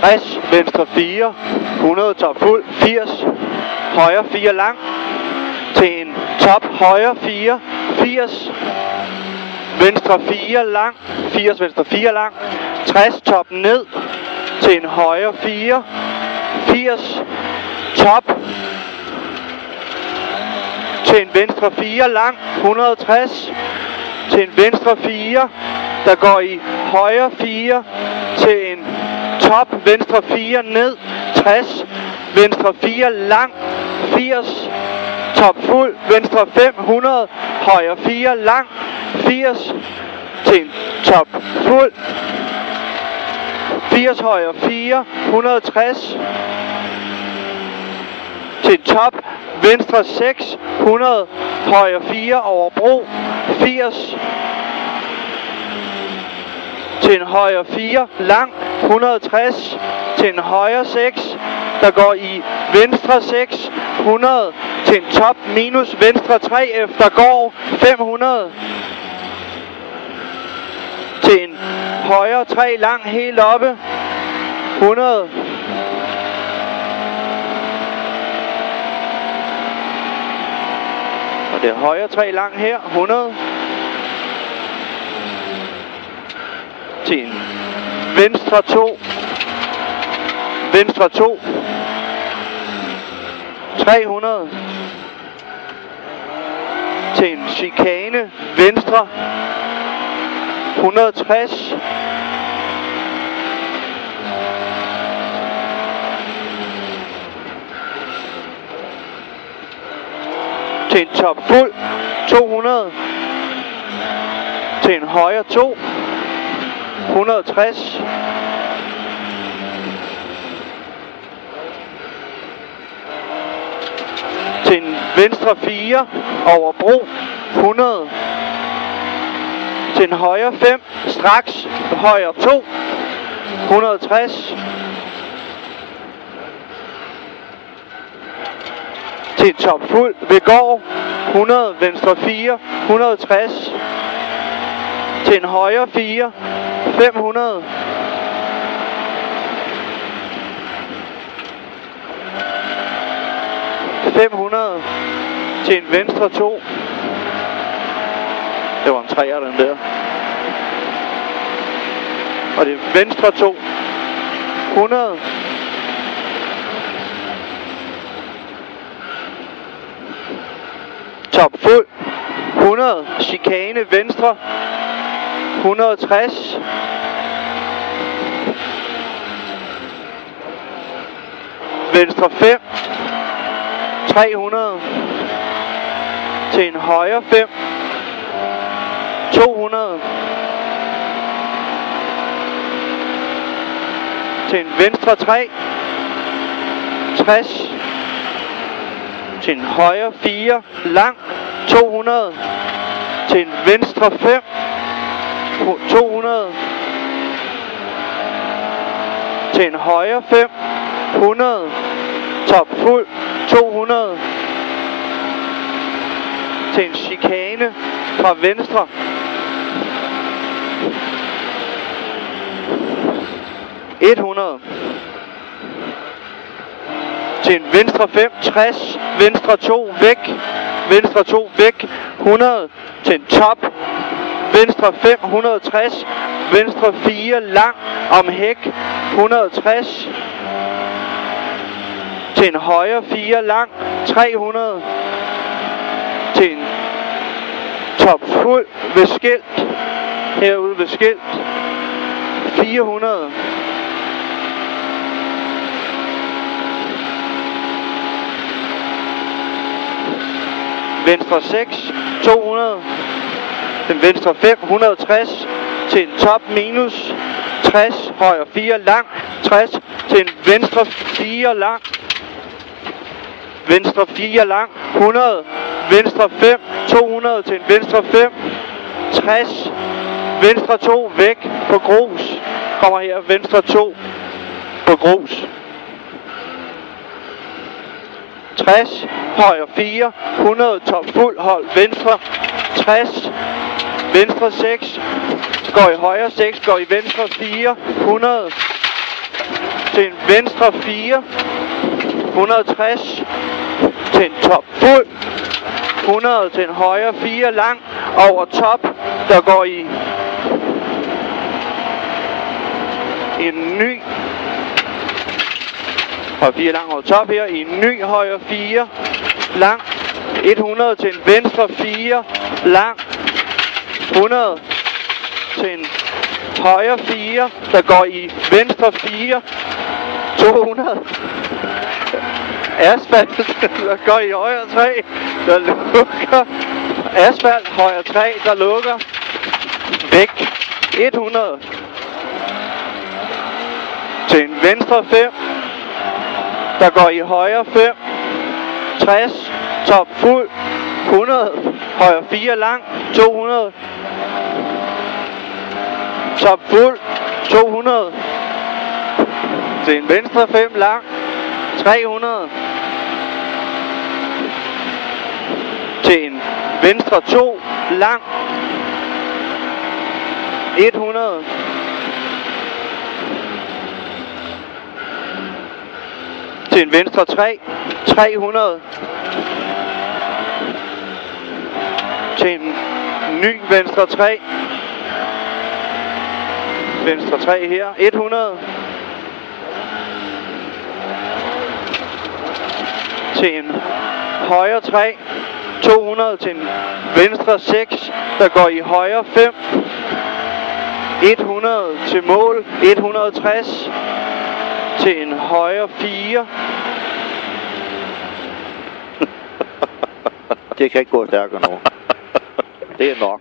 60, venstre 4, 100 top fuld, 80, højre 4 lang, til en top højre 4, 80, venstre 4 lang, 80, venstre 4 lang, 60, top ned, til en højre 4, 80, top, til en venstre 4 lang, 160, til en venstre 4, der går i højre 4, til en top, venstre 4 ned, 60, venstre 4 lang, 80, top fuld, venstre 5, 100, højre 4 lang, 80, til en top fuld, 80, højre 4, 160, til en top, venstre 6, 100, højre 4 over bro, 80, til en højre 4, lang, 160, til en højre 6, der går i venstre 6, 100, til en top, minus venstre 3, efter går 500, til en højre 3, lang, helt oppe, 100, og det er højre 3 lang her, 100, til en venstre 2, venstre 2, 300, til en chikane, venstre, 160, til en top fuld, 200, til en højre 2, 160, til en venstre 4 over bro, 100, til en højre 5, straks højre 2, 160, til en top fuld ved gård, 100, venstre 4, 160, til en højre 4, 500, til en venstre 2. Det var en 3'er den der. Og det er venstre 2. 100. Top fuld. 100. Chikane venstre. 160. Venstre 5. 300. Til en højre 5. 200. Til en venstre 3. 60. Til en højre 4. Lang. 200. Til en venstre 5. 200. Til en højre 5. 100. Top fuld. 200. Til en chikane fra venstre. Til en venstre 5, 60, venstre 2 væk, venstre 2 væk, 100, til en top, venstre 5, 160, venstre 4 lang, om hæk, 160, til en højre 4 lang, 300, til en top fuld ved skilt, herude ved skilt, 400, venstre 6, 200, den venstre 5, 160, til en top minus, 60, højre 4 lang, 60, til en venstre 4 lang, venstre 4 lang, 100, venstre 5, 200, til en venstre 5, 60, venstre 2 væk på grus, kommer her, venstre 2 på grus, 60, højre 4, 100, top fuld, hold venstre, 60, venstre 6, går i højre 6, går i venstre 4, 100 til en venstre 4, 160 til en top fuld, 100 til en højre 4 lang over top, der går i en ny højre 4 lang over top her, i en ny højre 4 lang, 100 til en venstre 4 lang, 100 til en højre 4, der går i venstre 4, 200 asfalt, der går i højre 3, der lukker, asfalt, højre 3, der lukker, væk, 100 til en venstre 5, der går i højre 5, 60, top fuld, 100, højre 4 lang, 200, top fuld, 200, til en venstre 5 lang, 300, til en venstre 2 lang, 100, til en venstre 3, 300, til en ny venstre 3, venstre 3 her, 100, til en højre 3, 200 til en venstre 6, der går i højre 5, 100 til mål, 160 til en højre 4. Det kan ikke gå stærkere nu. Det er nok.